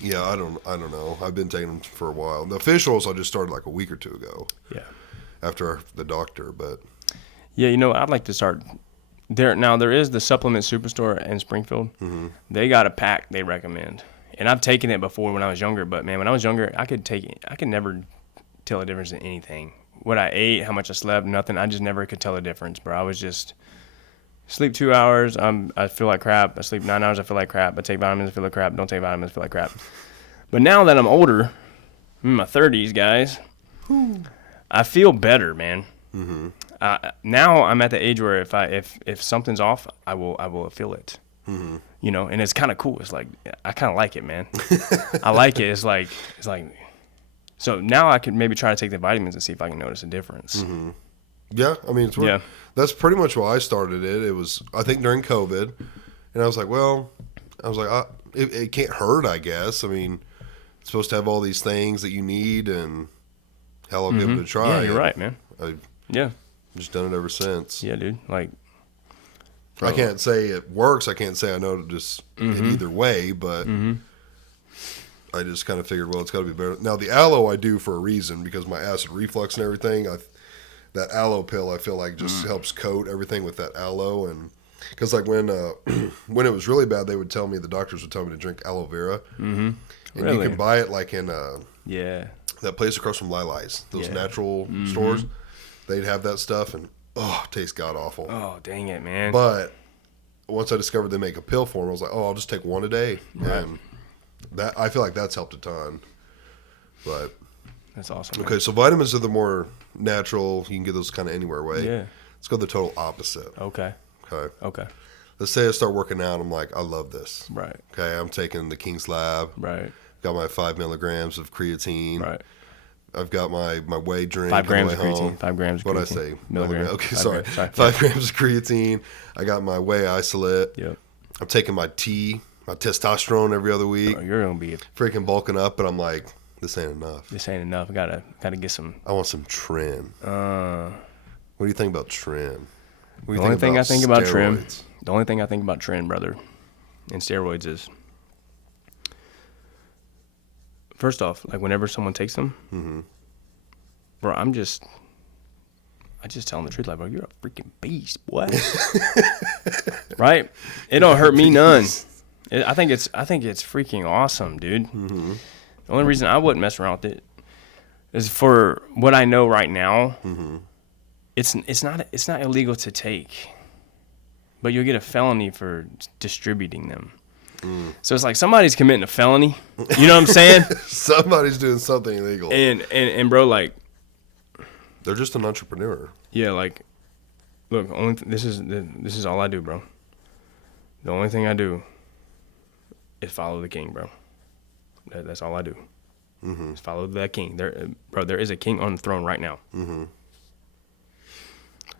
yeah, I don't know. I've been taking them for a while. The fish oils I just started like a week or two ago Yeah. after the doctor. But Yeah, you know, I'd like to start there. Now, there is the supplement superstore in Springfield. They got a pack they recommend. And I've taken it before when I was younger, but man, when I was younger, I could never tell a difference in anything. What I ate, how much I slept, nothing. I just never could tell a difference, bro. I was just sleep 2 hours, I feel like crap. I sleep 9 hours, I feel like crap. I take vitamins, I feel like crap. Don't take vitamins, I feel like crap. But now that I'm older, in my 30s, guys, I feel better, man. Now I'm at the age where if something's off, I will feel it. You know, and it's kind of cool. It's like I kind of like it, man. I like it. It's like so now I could maybe try to take the vitamins and see if I can notice a difference. yeah, I mean, Yeah. that's pretty much why I started it. It was, I think, during COVID, and I was like, it can't hurt, I guess. I mean, it's supposed to have all these things that you need, and hell, I'll give it a try. Yeah, you're right, man. I've Yeah, just done it ever since. yeah, dude. Like, I can't say it works. I can't say I know just in either way, but I just kind of figured, well, it's got to be better. Now, the aloe I do for a reason, because my acid reflux and everything. That aloe pill, I feel like just helps coat everything with that aloe. And because like when when it was really bad, the doctors would tell me to drink aloe vera. And Really? you can buy it like in yeah, that place across from Lily's, those Yeah. natural stores. They'd have that stuff, and it tastes god awful. oh dang it, man. But once I discovered they make a pill for them, I was like, I'll just take one a day. Right. And that, I feel like that's helped a ton. But That's awesome. okay, so vitamins are the more natural. You can get those kind of anywhere way. Yeah. Let's go the total opposite. Okay. Okay. Okay. Let's say I start working out. I'm like, I love this. Right. Okay, I'm taking the King's Lab. Right. Got my 5 milligrams of creatine. Right. I've got my whey drink. 5 grams on of the way creatine. home. 5 grams of creatine. What'd I say? Milligram. Okay, 5 sorry. grams. Sorry. 5 grams of creatine. I got my whey isolate. Yep. I'm taking my my testosterone every other week. Oh, you're gonna be. Freaking bulking up, but I'm like, this ain't enough. This ain't enough. I gotta get some. I want some trim. What do you think about trim? What do you The only thing I think about trim. steroids? The only thing I think about trim, brother, and steroids is. First off, like whenever someone takes them, bro, I just tell them the truth, like, bro, you're a freaking beast, boy. Right? It don't hurt me none. I think it's freaking awesome, dude. The only reason I wouldn't mess around with it is for what I know right now. It's not illegal to take, but you'll get a felony for distributing them. So it's like somebody's committing a felony. You know what I'm saying? Somebody's doing something illegal. and bro, like, They're just an entrepreneur. yeah, like Look, this is all I do, bro. The only thing I do is follow the king, bro. That's all I do. Mm-hmm. Is follow that king. There is a king on the throne right now. Mm-hmm.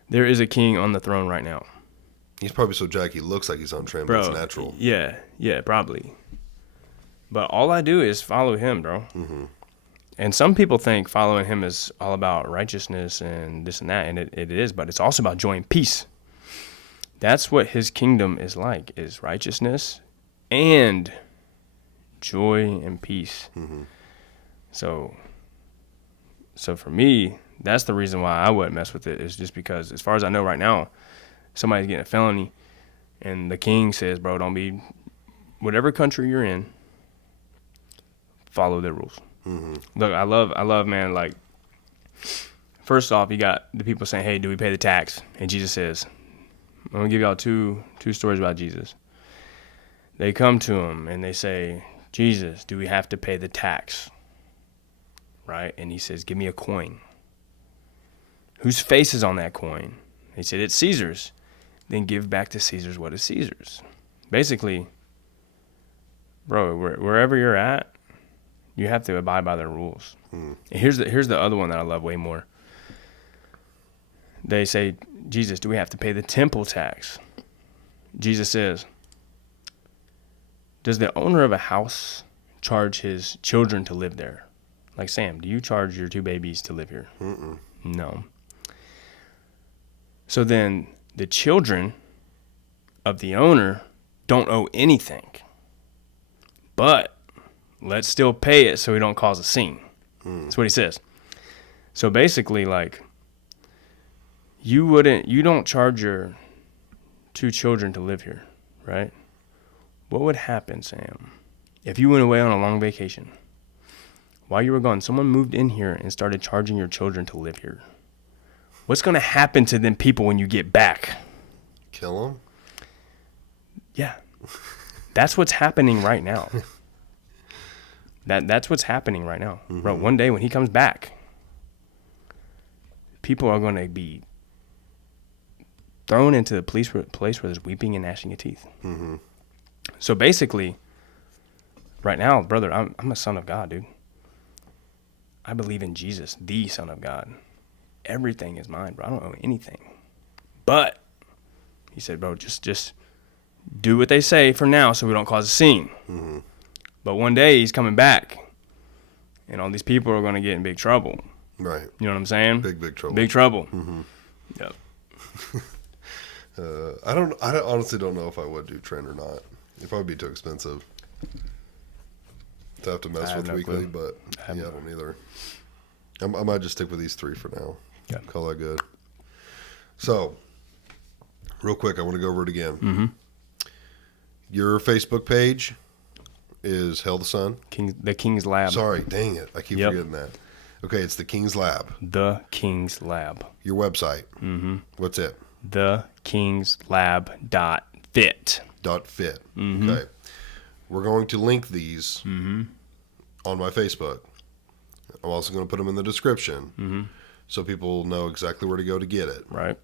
There is a king on the throne right now. He's probably so jacked he looks like he's on trim, but it's natural. Yeah, probably. But all I do is follow him, bro. Mm-hmm. And some people think following him is all about righteousness and this and that, and it is, but it's also about joy and peace. That's what his kingdom is like, is righteousness and joy and peace. Mm-hmm. So for me, that's the reason why I wouldn't mess with it, is just because, as far as I know right now, somebody's getting a felony, and the king says, bro, don't be, whatever country you're in, follow their rules. Mm-hmm. Look, I love, man, like, first off, you got the people saying, hey, do we pay the tax? And Jesus says, I'm going to give y'all two stories about Jesus. They come to him and they say, Jesus, do we have to pay the tax? Right? And he says, give me a coin. Whose face is on that coin? They said, it's Caesar's. Then give back to Caesar's what is Caesar's. Basically, bro, wherever you're at, you have to abide by their rules. And here's the other one that I love way more. They say, Jesus, do we have to pay the temple tax? Jesus says, does the owner of a house charge his children to live there? Like, Sam, do you charge your 2 babies to live here? Mm-mm. No. So then the children of the owner don't owe anything. But let's still pay it so we don't cause a scene. That's what he says. So basically, like, you don't charge your 2 children to live here, right? What would happen, Sam, if you went away on a long vacation? While you were gone, someone moved in here and started charging your children to live here. What's going to happen to them people when you get back? Kill him? Yeah. That's what's happening right now. That's what's happening right now. Mm-hmm. Bro, one day when he comes back, people are going to be thrown into the place where there's weeping and gnashing of teeth. Mm-hmm. So basically, right now, brother, I'm a son of God, dude. I believe in Jesus, the Son of God. Everything is mine, bro. I don't owe anything. But he said, bro, just do what they say for now so we don't cause a scene. Mm-hmm. But one day he's coming back, and all these people are going to get in big trouble. Right. You know what I'm saying? Big trouble. Big trouble. Mm-hmm. Yep. I honestly don't know if I would do trend or not. It'd probably be too expensive to have to mess with weekly, but I don't either. I might just stick with these 3 for now. Yeah. Call that good. So, real quick, I want to go over it again. Mm-hmm. Your Facebook page is Hell the Sun. The King's Lab. Sorry, dang it. I keep forgetting that. Okay, it's the King's Lab. The King's Lab. Your website. Mm-hmm. What's it? thekingslab.fit. .fit. Mm-hmm. Okay. We're going to link these Mm-hmm. on my Facebook. I'm also going to put them in the description Mm-hmm. so people know exactly where to go to get it. Right.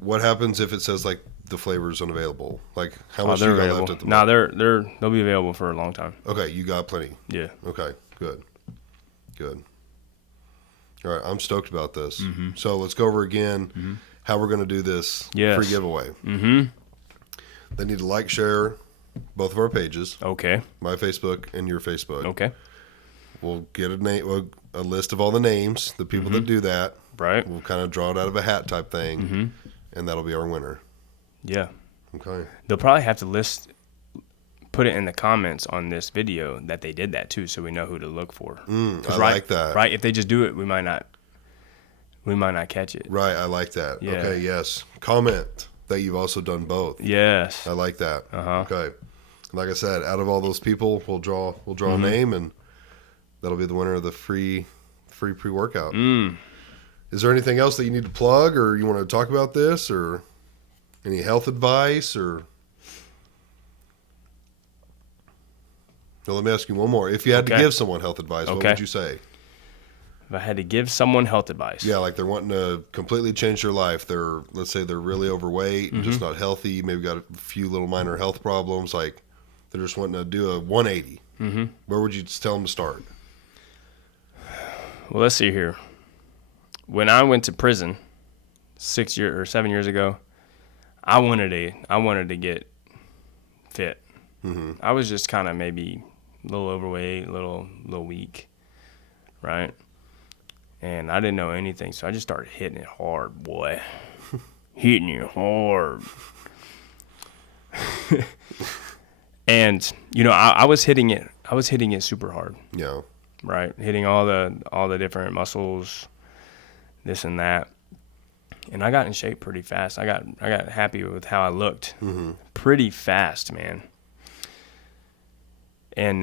What happens if it says like the flavor is unavailable? Like how much they're you got available. left at the moment? They'll be available for a long time. Okay, you got plenty. Yeah. Okay, good. All right, I'm stoked about this. Mm-hmm. So let's go over again how we're going to do this free giveaway. Mm-hmm. They need to like, share both of our pages. Okay. My Facebook and your Facebook. Okay. We'll get a list of all the names, the people that do that. Right. We'll kind of draw it out of a hat type thing, and that'll be our winner. Yeah. Okay. They'll probably have to put it in the comments on this video that they did that too, so we know who to look for. I like that. Right. If they just do it, we might not catch it. Right. I like that. Yeah. Okay. Yes. Comment that you've also done both. Yes. I like that. Uh-huh. Okay. Like I said, out of all those people, we'll draw a name, and that'll be the winner of the free pre-workout. Is there anything else that you need to plug, or you want to talk about this, or any health advice, or? Well, let me ask you one more. If you had to give someone health advice, what would you say? If I had to give someone health advice. Yeah, like they're wanting to completely change their life. Let's say they're really overweight and just not healthy, maybe got a few little minor health problems. Like they're just wanting to do a 180. Where would you tell them to start? Well, let's see here. When I went to prison 7 years ago, I wanted to get fit. I was just kind of maybe a little overweight, a little weak, right? And I didn't know anything, so I just started hitting it hard, boy. Hitting it hard. And I was hitting it super hard. Yeah. Right, hitting all the different muscles, this and that, and I got in shape pretty fast. I got happy with how I looked pretty fast, man. And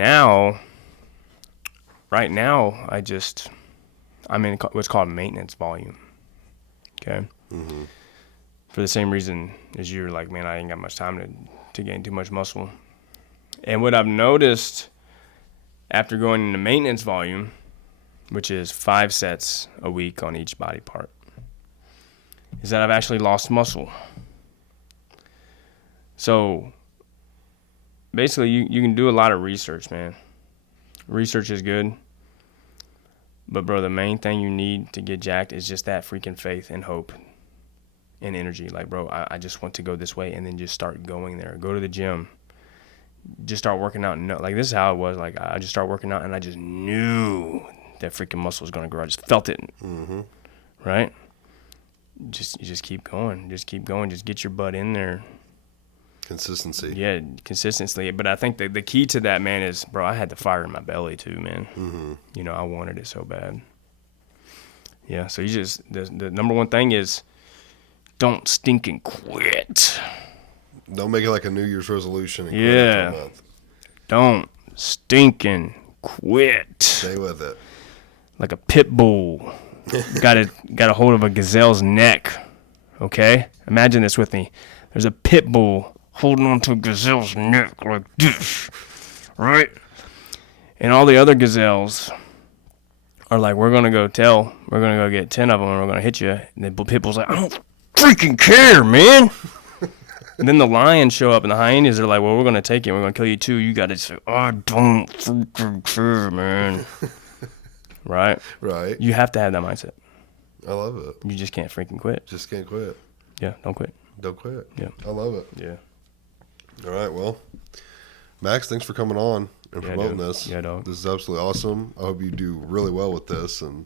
right now, I'm in what's called maintenance volume. Okay. For the same reason as you're like, man, I ain't got much time to gain too much muscle. And what I've noticed after going into maintenance volume, which is 5 sets a week on each body part, is that I've actually lost muscle. So basically, you can do a lot of research, man. Research is good. But, bro, the main thing you need to get jacked is just that freaking faith and hope and energy. Like, bro, I just want to go this way, and then just start going there. Go to the gym. Just start working out. No, like, this is how it was. Like, I just started working out, and I just knew that freaking muscle was going to grow. I just felt it. Right? You just keep going. Just keep going. Just get your butt in there. Consistency. Yeah, consistency. But I think the key to that, man, is, bro, I had the fire in my belly too, man. I wanted it so bad. Yeah, so the number one thing is don't stinking quit. Don't make it like a New Year's resolution. And quit Yeah. after a month. Don't stinking quit. Stay with it. Like a pit bull. got a hold of a gazelle's neck. Okay? Imagine this with me. There's a pit bull holding on to a gazelle's neck like this, right? And all the other gazelles are like, we're going to go get 10 of them, and we're going to hit you. And the pit bull's like, I don't freaking care, man. And then the lions show up, and the hyenas are like, well, we're going to take you, and we're going to kill you too. You got to say, I don't freaking care, man. Right? Right. You have to have that mindset. I love it. You just can't freaking quit. Just can't quit. Yeah, don't quit. Don't quit. Yeah. I love it. Yeah. All right. Well, Max, thanks for coming on and promoting dude. this. Yeah, dog. This is absolutely awesome. I hope you do really well with this. And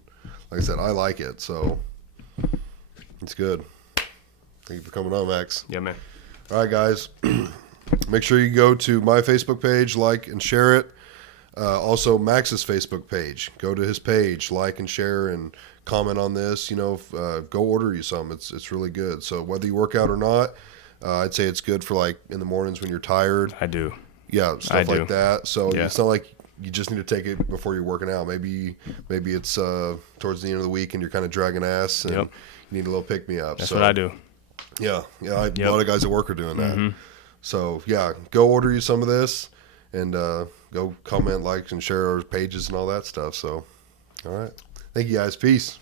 like I said, I like it. So it's good. Thank you for coming on, Max. Yeah, man. All right, guys. Make sure you go to my Facebook page, like and share it. Also, Max's Facebook page. Go to his page, like and share, and comment on this. Go order you some. It's really good. So whether you work out or not, I'd say it's good for like in the mornings when you're tired. I do. Yeah, stuff like that. So Yeah. it's not like you just need to take it before you're working out. Maybe it's towards the end of the week and you're kind of dragging ass and you need a little pick me up. That's what I do. Yeah, a lot of guys at work are doing that. So yeah, go order you some of this and go comment, like, and share our pages and all that stuff. So, all right, thank you guys. Peace.